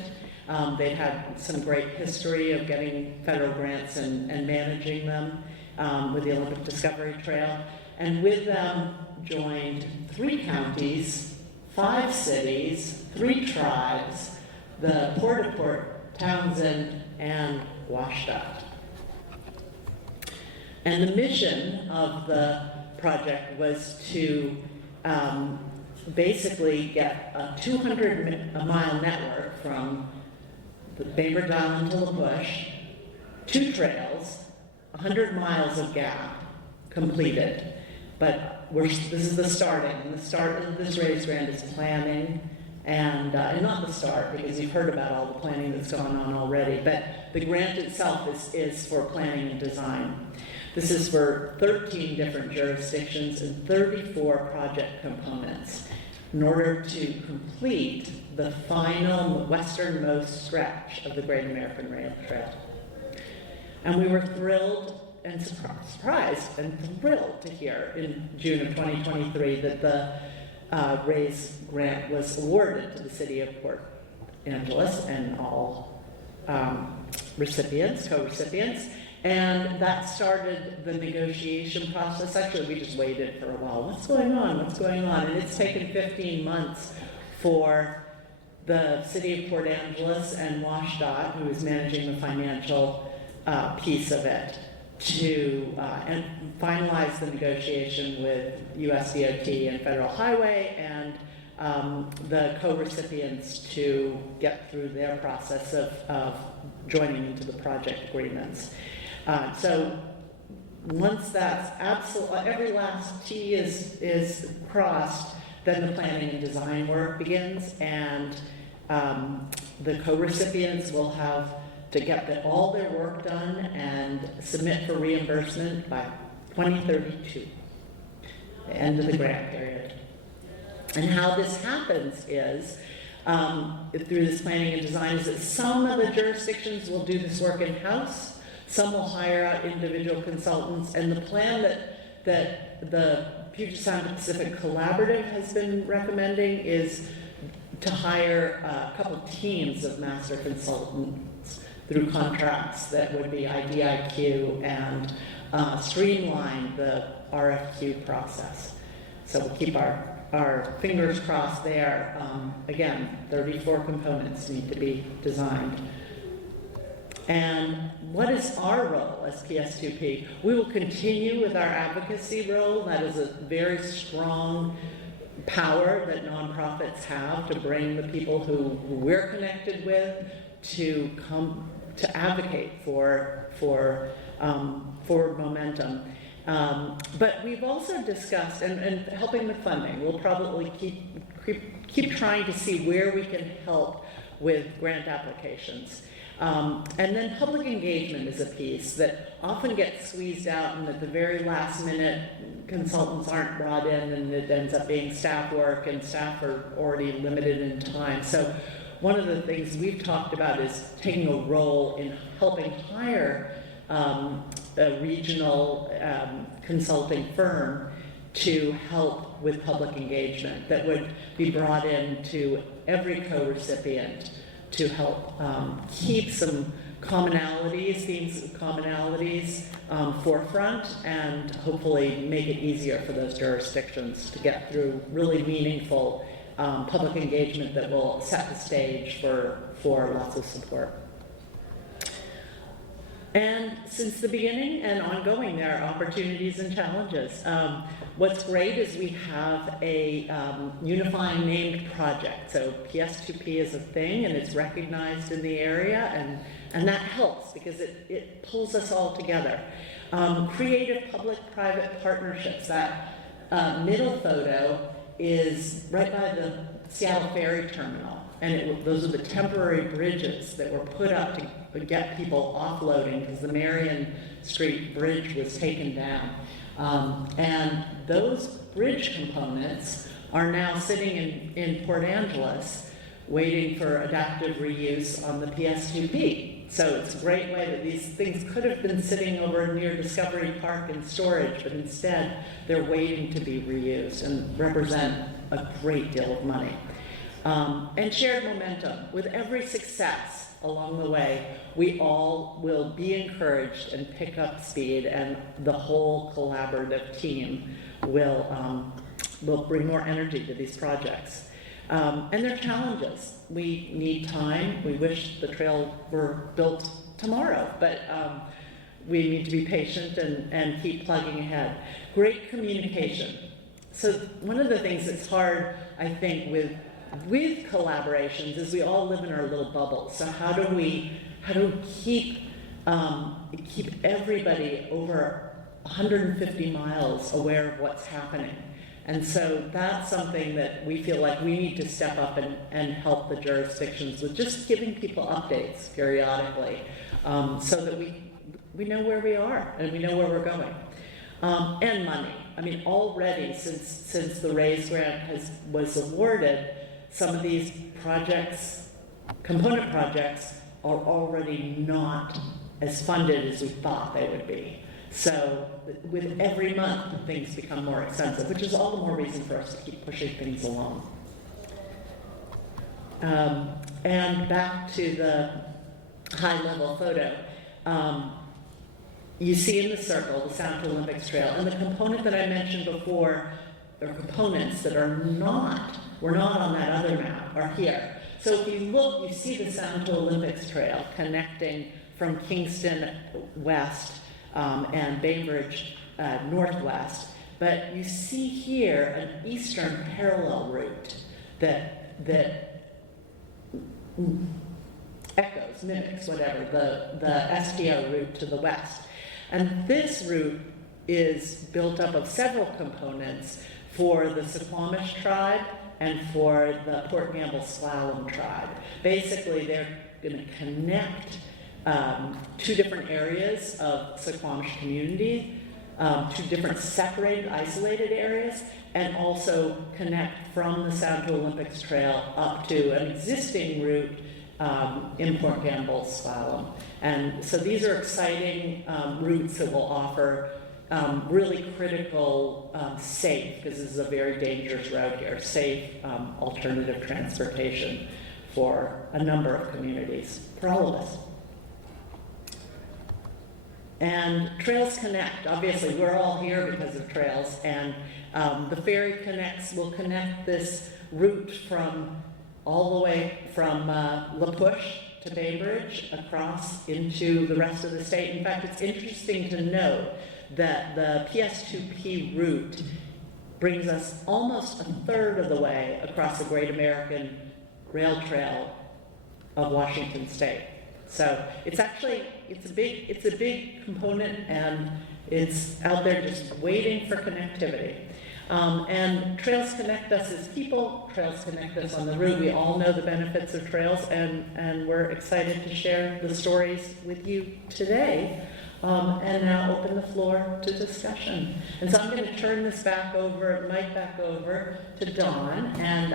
They've had some great history of getting federal grants and managing them with the Olympic Discovery Trail. And with them joined 3 counties, 5 cities, 3 tribes, the Port of Port Townsend, and Washtenaw. And the mission of the project was to basically get a 200-mile network from the Bainbridge Island to La Push, 2 trails, 100 miles of gap completed. But this is the starting. And the start of this RAISE grant is planning, and not the start, because you've heard about all the planning that's gone on already, but the grant itself is for planning and design. This is for 13 different jurisdictions and 34 project components in order to complete the final westernmost stretch of the Great American Rail Trail. And we were thrilled and surprised and thrilled to hear in June of 2023 that the RAISE grant was awarded to the city of Port Angeles and all recipients, co-recipients. And that started the negotiation process. Actually, we just waited for a while. What's going on? What's going on? And it's taken 15 months for the city of Port Angeles and WashDOT, who is managing the financial piece of it, to and finalize the negotiation with US DOT and Federal Highway and the co-recipients to get through their process of joining into the project agreements. So once that's every last T is crossed, then the planning and design work begins, and the co-recipients will have to get all their work done and submit for reimbursement by 2032, the end of the grant period. And how this happens is, through this planning and design, is that some of the jurisdictions will do this work in-house, some will hire out individual consultants, and the plan that the Puget Sound Pacific Collaborative has been recommending is to hire a couple teams of master consultants through contracts that would be IDIQ and streamline the RFQ process. So we'll keep our fingers crossed there. Again, 34 components need to be designed. And what is our role as PS2P? We will continue with our advocacy role. That is a very strong power that nonprofits have to bring the people who we're connected with to come to advocate for momentum. But we've also discussed, and helping with funding, we'll probably keep trying to see where we can help with grant applications. And then public engagement is a piece that often gets squeezed out, and at the very last minute, consultants aren't brought in, and it ends up being staff work, and staff are already limited in time. So one of the things we've talked about is taking a role in helping hire a regional consulting firm to help with public engagement that would be brought in to every co-recipient to help keep some commonalities, themes of commonalities forefront, and hopefully make it easier for those jurisdictions to get through really meaningful public engagement that will set the stage for lots of support. And since the beginning and ongoing, there are opportunities and challenges. What's great is we have a unifying named project. So PS2P is a thing, and it's recognized in the area, and that helps because it pulls us all together. Creative public-private partnerships. That middle photo is right by the Seattle Ferry Terminal. And those are the temporary bridges that were put up to get people offloading because the Marion Street Bridge was taken down. And those bridge components are now sitting in Port Angeles waiting for adaptive reuse on the PS2P. So it's a great way that these things could have been sitting over near Discovery Park in storage, but instead they're waiting to be reused and represent a great deal of money. And shared momentum. With every success along the way, we all will be encouraged and pick up speed, and the whole collaborative team will bring more energy to these projects. And there are challenges. We need time. We wish the trail were built tomorrow, but we need to be patient and keep plugging ahead. Great communication. So one of the things that's hard, I think, with collaborations is we all live in our little bubbles. So how do we keep everybody over 150 miles aware of what's happening? And so that's something that we feel like we need to step up and help the jurisdictions with, just giving people updates periodically, so that we know where we are and we know where we're going. And money. I mean, already since the RAISE grant was awarded, some of these projects, component projects, are already not as funded as we thought they would be. So with every month, things become more expensive, which is all the more reason for us to keep pushing things along. And back to the high-level photo. You see in the circle the Sound to Olympics Trail, and the component that I mentioned before, or components that were not on that other map, are here. So if you look, you see the Sound to Olympics Trail connecting from Kingston west and Bainbridge northwest. But you see here an eastern parallel route that echoes, mimics, whatever, the STO route to the west. And this route is built up of several components for the Suquamish tribe and for the Port Gamble Slalom tribe. Basically, they're going to connect two different areas of Suquamish community, two different separated, isolated areas, and also connect from the Sound to Olympics Trail up to an existing route in Port Gamble Slalom. And so these are exciting routes that will offer really critical, safe, because this is a very dangerous route here, safe alternative transportation for a number of communities, for all of us. And Trails Connect, obviously we're all here because of Trails, and the ferry will connect this route from all the way from La Push to Bainbridge across into the rest of the state. In fact, it's interesting to note that the PS2P route brings us almost a third of the way across the Great American Rail Trail of Washington State. So it's a big component, and it's out there just waiting for connectivity. And Trails connect us as people, Trails connect us on the route. We all know the benefits of trails, and we're excited to share the stories with you today. And now open the floor to discussion. And so I'm going to turn this mic back over to Dawn, and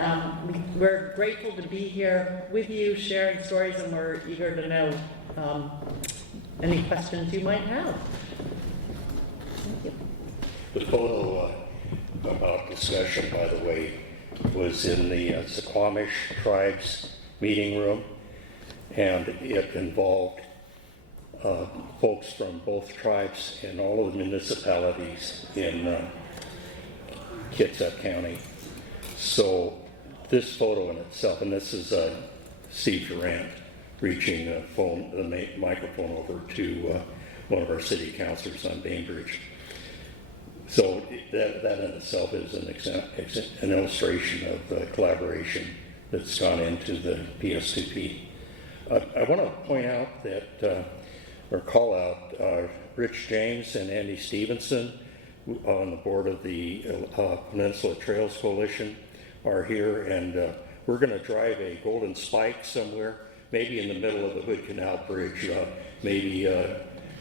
we're grateful to be here with you, sharing stories, and we're eager to know any questions you might have. Thank you. The photo about discussion, by the way, was in the Suquamish Tribes meeting room, and it involved folks from both tribes and all of the municipalities in Kitsap County. So this photo in itself, and this is Steve Durant reaching the microphone over to one of our city councilors on Bainbridge. So that in itself is an illustration of the collaboration that's gone into the PS2P. I want to point out that, or call out, Rich James and Andy Stevenson on the board of the Peninsula Trails Coalition are here, and we're going to drive a golden spike somewhere, maybe in the middle of the Hood Canal Bridge, maybe,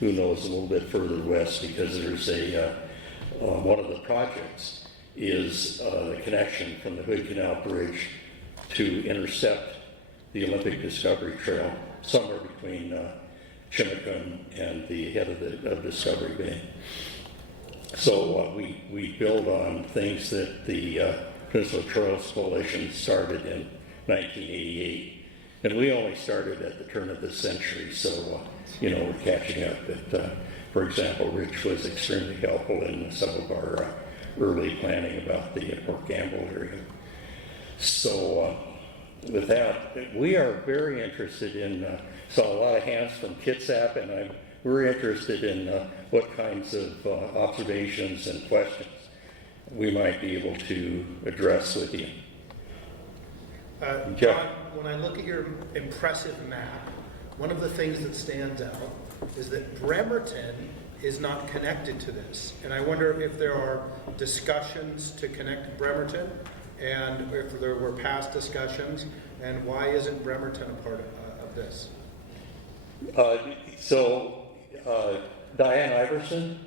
who knows, a little bit further west, because there's one of the projects is the connection from the Hood Canal Bridge to intercept the Olympic Discovery Trail somewhere between Chimacum and the head of Discovery Bay. So we build on things that the Peninsula Trails Coalition started in 1988, and we only started at the turn of the century, so we're catching up. But for example, Rich was extremely helpful in some of our early planning about the Port Gamble area. So with that, we are very interested in, saw a lot of hands from Kitsap, and we're interested in what kinds of observations and questions we might be able to address with you. Jeff? John, when I look at your impressive map, one of the things that stands out is that Bremerton is not connected to this. And I wonder if there are discussions to connect Bremerton, and if there were past discussions, and why isn't Bremerton a part of this? Diane Iverson,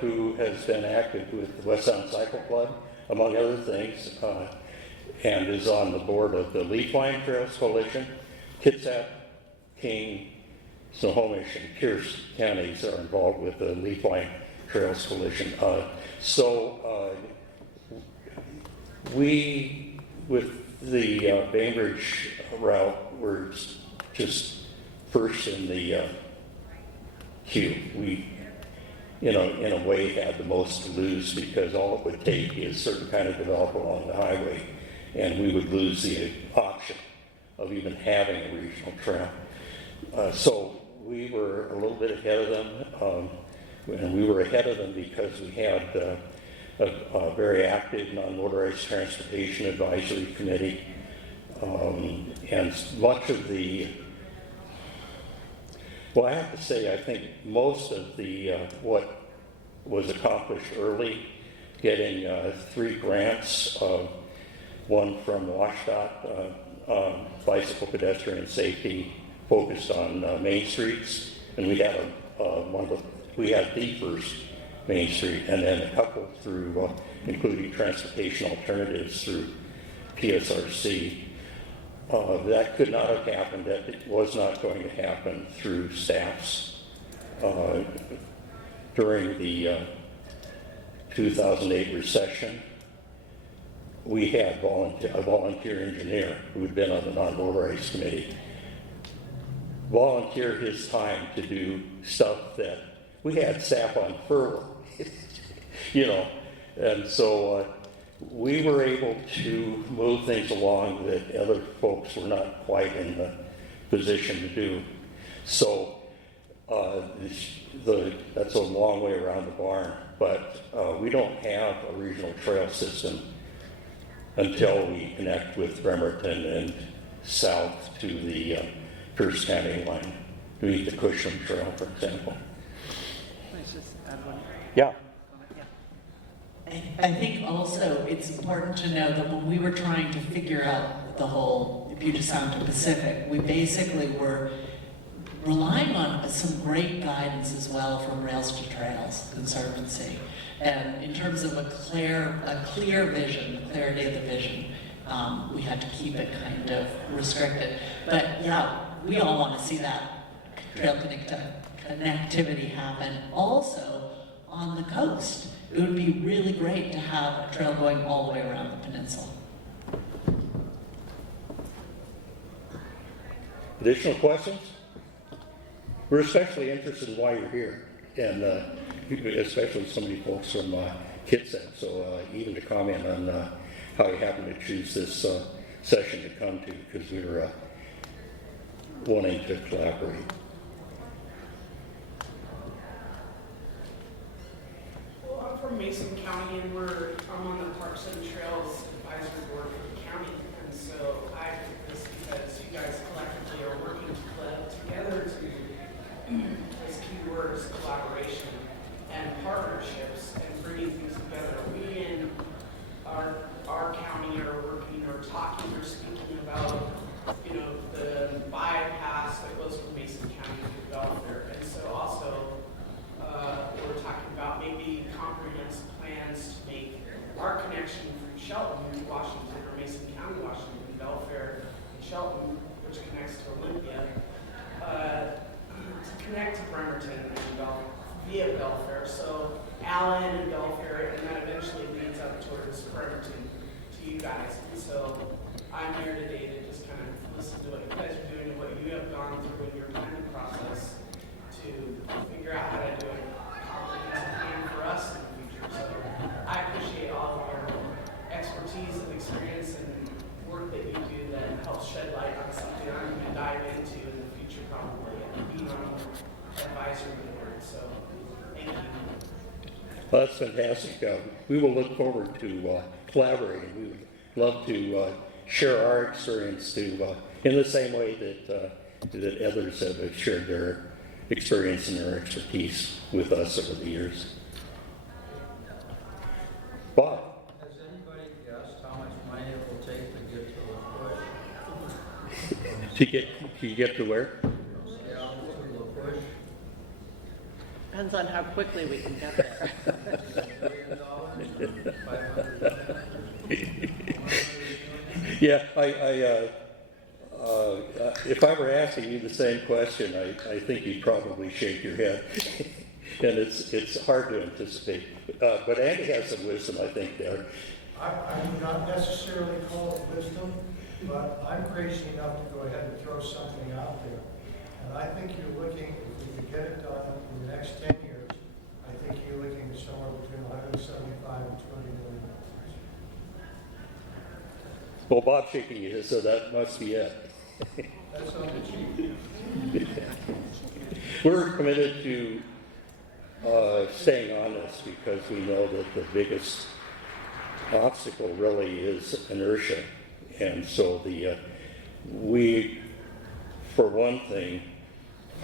who has been active with the West Sound Cycle Club, among other things, and is on the board of the Leafline Trails Coalition. Kitsap, King, Snohomish, and Pierce counties are involved with the Leafline Trails Coalition. We, with the Bainbridge route, we're just first in the queue. We, in a way, had the most to lose because all it would take is certain kind of develop along the highway, and we would lose the option of even having a regional trail. So we were a little bit ahead of them, and we were ahead of them because we had a very active non-motorized transportation advisory committee, and much of the, well, I have to say, I think most of the what was accomplished early, getting 3 grants, one from WashDOT, bicycle pedestrian safety, focused on main streets, and we had we had the first Main Street, and then a couple through, including transportation alternatives through PSRC. That could not have happened, that it was not going to happen through staffs. During the 2008 recession, we had a volunteer engineer who had been on the non-motorized committee volunteer his time to do stuff that we had staff on furlough, and so we were able to move things along that other folks were not quite in the position to do. So that's a long way around the barn, but we don't have a regional trail system until we connect with Bremerton and south to the Pierce County line, to meet the Cushman Trail, for example. Yeah. I think also it's important to know that when we were trying to figure out the whole Puget Sound to Pacific, we basically were relying on some great guidance as well from Rails to Trails Conservancy. And in terms of a clear vision, the clarity of the vision, we had to keep it kind of restricted. But yeah, we all want to see that trail connectivity happen. Also, on the coast, it would be really great to have a trail going all the way around the peninsula. Additional questions? We're especially interested in why you're here, and especially so many folks from Kitsap, so even to comment on how you happen to choose this session to come to, because we were wanting to collaborate. Well, I'm from Mason County, and I'm on the Parks and Trails Advisory Board for the county, and so I did this because you guys collectively are working together to, as key words, collaboration and partnerships and bringing things together. We in our county are working or talking or speaking about, the bypass that goes from Mason County to Belfair, and so also we're talking about maybe comprehensive plans to make our connection from Shelton to Washington, or Mason County, Washington, Belfair, and Shelton, which connects to Olympia, to connect to Bremerton and via Belfair. So Allen and Belfair, and that eventually leads up towards Bremerton to you guys. And so I'm here today to just kind of listen to what you guys are doing and what you have gone through in your planning process to figure out how to do a comprehensive plan for us in the future. So I appreciate all of your expertise and experience and work that you do that helps shed light on something I'm going to dive into in the future probably, and being on the advisory board. So thank you. Well, that's fantastic. We will look forward to collaborating. We would love to share our experience to, in the same way that others have shared their experience and their expertise with us over the years. Bob? Has anybody guessed how much money it will take to get to La Push? To get to where? Yeah, to La Push. Depends on how quickly we can get there. $1 million? $500? Yeah, if I were asking you the same question, I think you'd probably shake your head. And it's hard to anticipate. But Andy has some wisdom, I think, there. I do not necessarily call it wisdom, but I'm crazy enough to go ahead and throw something out there. And I think you're looking, if we could get it done in the next 10 years, I think you're looking at somewhere between 175 and 200 million dollars. Well, Bob's shaking his, so that must be it. That's not cheap. We're committed to staying on this because we know that the biggest obstacle really is inertia. And so we, for one thing,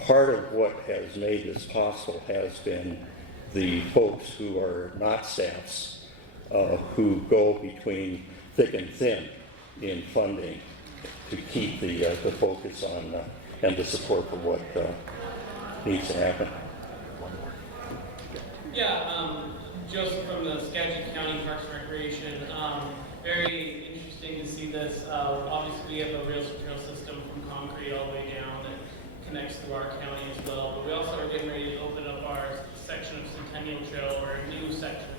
part of what has made this possible has been the folks who are not staffs, who go between thick and thin in funding to keep the focus on and the support for what needs to happen. Yeah, Joseph from the Skagit County Parks and Recreation. Very interesting to see this. Obviously, we have a rail trail system from concrete all the way down that connects through our county as well. But we also are getting ready to open up our section of Centennial Trail, or a new section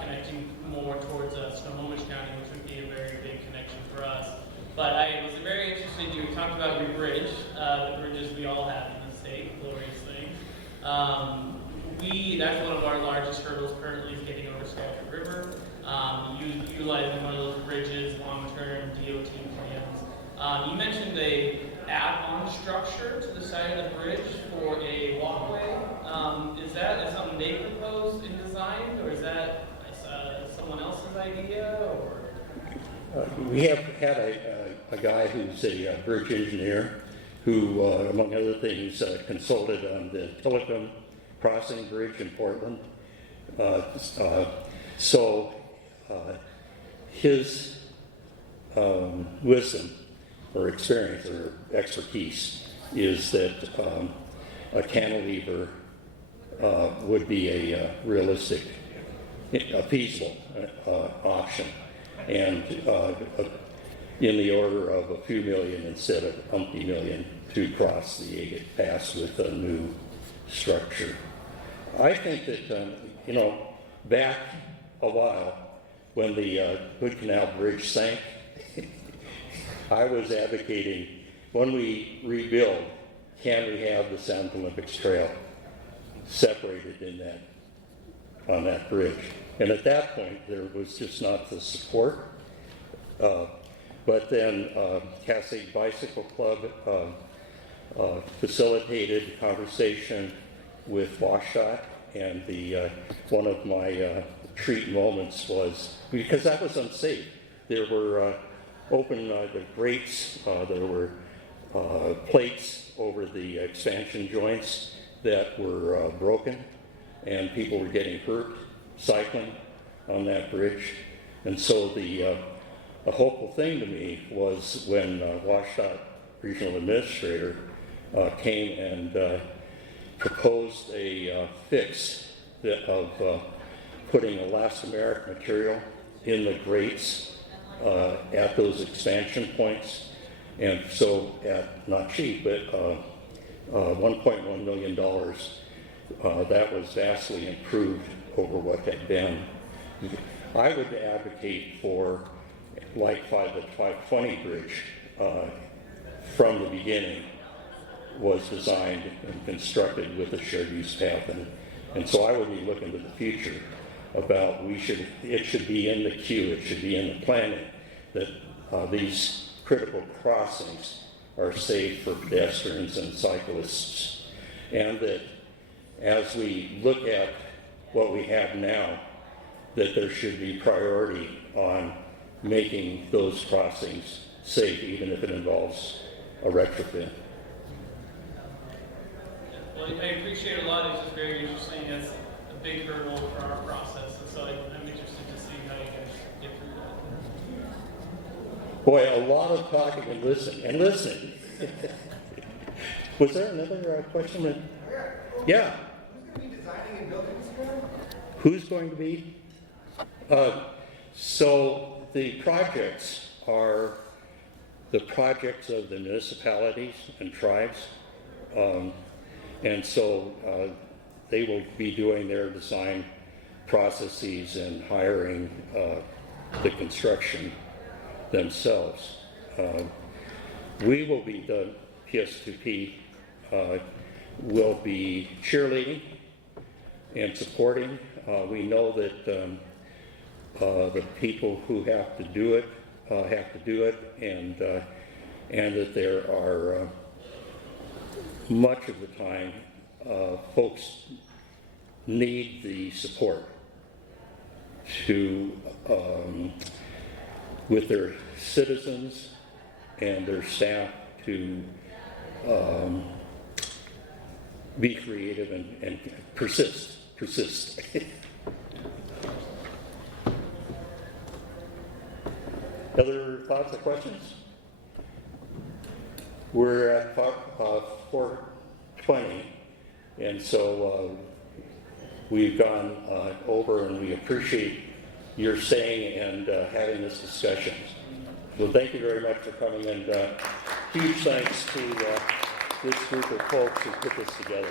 connecting more towards Snohomish County, which would be a very big connection for us. But I was very interested, you talked about your bridge, the bridges we all have in the state, glorious thing. That's one of our largest hurdles currently is getting over Skagit River, utilizing one of those bridges, long-term DOT plans. You mentioned a add-on structure to the side of the bridge for a walkway. Is that something they proposed and designed, or is that someone else's idea, or? We have had a guy who's a bridge engineer who, among other things, consulted on the Tillicum Crossing Bridge in Portland. So his wisdom or experience or expertise is that a cantilever would be a realistic, a feasible option, and in the order of a few million instead of umpty million to cross the Agate Pass with a new structure. I think that, back a while when the Hood Canal Bridge sank, I was advocating, when we rebuild, can we have the Sound Olympics Trail separated on that bridge? And at that point, there was just not the support. But then Cascade Bicycle Club facilitated conversation with WashDOT, and one of my treat moments was, because that was unsafe, there were open the grates, there were plates over the expansion joints that were broken, and people were getting hurt cycling on that bridge. And so a hopeful thing to me was when WashDOT Regional Administrator came and proposed a fix of putting elastomeric material in the grates at those expansion points. And so at not cheap, but $1.1 million, that was vastly improved over what had been. I would advocate for, like the 520 bridge, from the beginning was designed and constructed with a shared use path, and so I would be looking to the future about it should be in the queue, it should be in the planning that these critical crossings are safe for pedestrians and cyclists, and that as we look at what we have now, that there should be priority on making those crossings safe, even if it involves a retrofit. Well, I appreciate it a lot. It's just very interesting. It's a big hurdle for our process, and so I'm interested to see how you guys get through that. Boy, a lot of talking and listening. Was there another question? Yeah. Who's going to be designing and building this again? Who's going to be? So the projects are the projects of the municipalities and tribes. And so they will be doing their design processes and hiring the construction themselves. We will be, the PS2P will be cheerleading and supporting. We know that the people who have to do it, and that there are much of the time folks need the support to with their citizens and their staff to be creative and persist. Other thoughts or questions? We're at 4:20, and so we've gone over, and we appreciate your staying and having this discussion. So thank you very much for coming, and huge thanks to this group of folks who put this together.